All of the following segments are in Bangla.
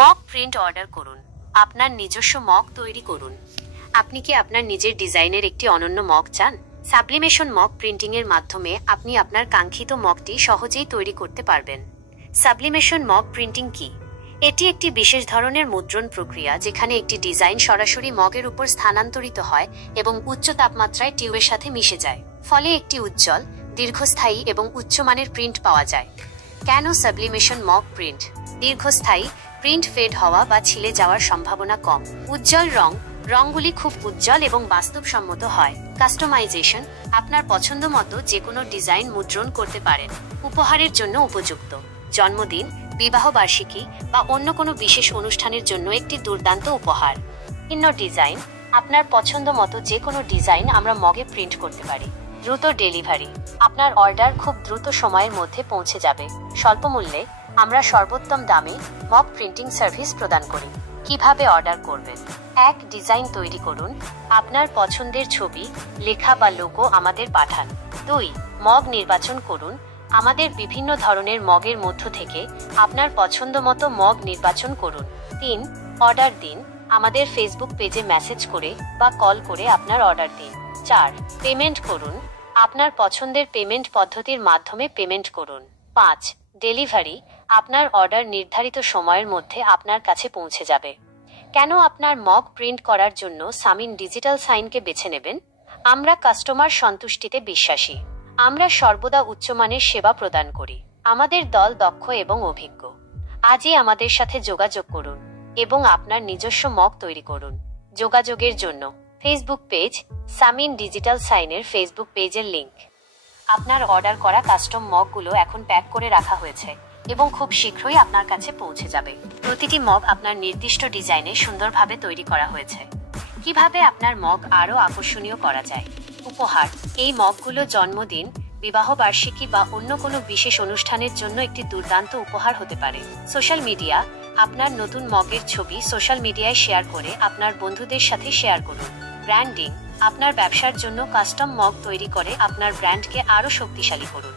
মক প্রিন্ট অর্ডার করুন। আপনার নিজস্ব মক তৈরি করুন। আপনি কি আপনার নিজের ডিজাইনের একটি অনন্য মক চান? সাবলিমেশন মক প্রিন্টিং এর মাধ্যমে আপনি আপনার কাঙ্ক্ষিত মকটি সহজেই তৈরি করতে পারবেন। সাবলিমেশন মক প্রিন্টিং কি? এটি একটি বিশেষ ধরনের মুদ্রণ প্রক্রিয়া যেখানে একটি ডিজাইন সরাসরি মগের উপর স্থানান্তরিত হয় এবং উচ্চ তাপমাত্রায় টিউবের সাথে মিশে যায়। ফলে একটি উজ্জ্বল, দীর্ঘস্থায়ী এবং উচ্চমানের প্রিন্ট পাওয়া যায়। কেন সাবলিমেশন মক প্রিন্ট? দীর্ঘস্থায়ী প্রিন্ট ফেড হওয়া বা ছিলে যাওয়ার সম্ভাবনা কম। উজ্জ্বল রংগুলি খুব উজ্জ্বল এবং বাস্তবসম্মত হয়। কাস্টমাইজেশন, আপনার পছন্দ মতো যে কোনো ডিজাইন মুদ্রণ করতে পারেন। উপহারের জন্য উপযুক্ত। জন্মদিন, বিবাহ বার্ষিকী বা অন্য কোনো বিশেষ অনুষ্ঠানের জন্য একটি দুর্দান্ত উপহার। ভিন্ন ডিজাইন, আপনার পছন্দ মতো যে কোনো ডিজাইন আমরা মগে প্রিন্ট করতে পারি। দ্রুত ডেলিভারি, আপনার অর্ডার খুব দ্রুত সময়ের মধ্যে পৌঁছে যাবে। স্বল্প মূল্যে আমরা সর্বোত্তম দামে মগ প্রিন্টিং সার্ভিস প্রদান করি। কিভাবে অর্ডার করবেন? 1. ডিজাইন তৈরি করুন। আপনার পছন্দের ছবি, লেখা বা লোগো আমাদের পাঠান। 2. মগ নির্বাচন করুন। আমাদের বিভিন্ন ধরনের মগের মধ্য থেকে আপনার পছন্দ মতো মগ নির্বাচন করুন। 3. অর্ডার দিন। আমাদের ফেসবুক পেজে মেসেজ করে বা কল করে আপনার অর্ডার দিন। 4. পেমেন্ট করুন। আপনার পছন্দের পেমেন্ট পদ্ধতির মাধ্যমে পেমেন্ট করুন। 5. ডেলিভারি, আপনার অর্ডার নির্ধারিত সময়ের মধ্যে আপনার কাছে পৌঁছে যাবে। কেন আপনার মগ প্রিন্ট করার জন্য সামিন ডিজিটাল সাইনকে বেছে নেবেন? আমরা কাস্টমার সন্তুষ্টিতে বিশ্বাসী। আমরা সর্বদা উচ্চমানের সেবা প্রদান করি। আমাদের দল দক্ষ এবং অভিজ্ঞ। আজই আমাদের সাথে যোগাযোগ করুন এবং আপনার নিজস্ব মগ তৈরি করুন। যোগাযোগের জন্য ফেসবুক পেজ, সামিন ডিজিটাল সাইনের ফেসবুক পেজের লিংক। আপনার অর্ডার করা কাস্টম মগগুলো এখন প্যাক করে রাখা হয়েছে এবং খুব শীঘ্রই আপনার কাছে পৌঁছে যাবে। প্রতিটি মগ আপনার নির্দিষ্ট ডিজাইনে সুন্দরভাবে তৈরি করা হয়েছে। কিভাবে আপনার মগ আরও আকর্ষণীয় করা যায়? উপহার, এই মগগুলো জন্মদিন, বিবাহ বার্ষিকী বা অন্য কোনো বিশেষ অনুষ্ঠানের জন্য একটি দুর্দান্ত উপহার হতে পারে। সোশ্যাল মিডিয়া, আপনার নতুন মগের ছবি সোশ্যাল মিডিয়ায় শেয়ার করে আপনার বন্ধুদের সাথে শেয়ার করুন। ব্র্যান্ডিং, আপনার ব্যবসার জন্য কাস্টম মগ তৈরি করে আপনার ব্র্যান্ডকে আরও শক্তিশালী করুন।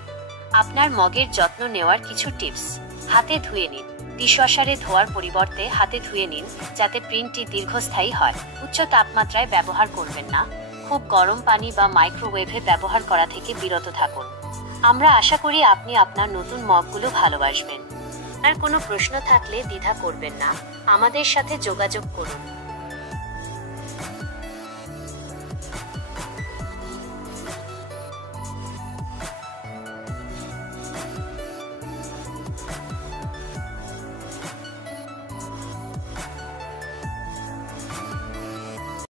আপনার মগের যত্ন নেওয়ার কিছু টিপস। হাতে ধুয়ে নিন। ডিশওয়াশারে ধোয়ার পরিবর্তে হাতে ধুয়ে নিন যাতে প্রিন্টটি দীর্ঘস্থায়ী হয়। উচ্চ তাপমাত্রায় ব্যবহার করবেন না। খুব গরম পানি বা মাইক্রোওয়েভে ব্যবহার করা থেকে বিরত থাকুন। আমরা আশা করি আপনি আপনার নতুন মগগুলো ভালোবাসবেন। আর কোনো প্রশ্ন থাকলে দ্বিধা করবেন না, আমাদের সাথে যোগাযোগ করুন।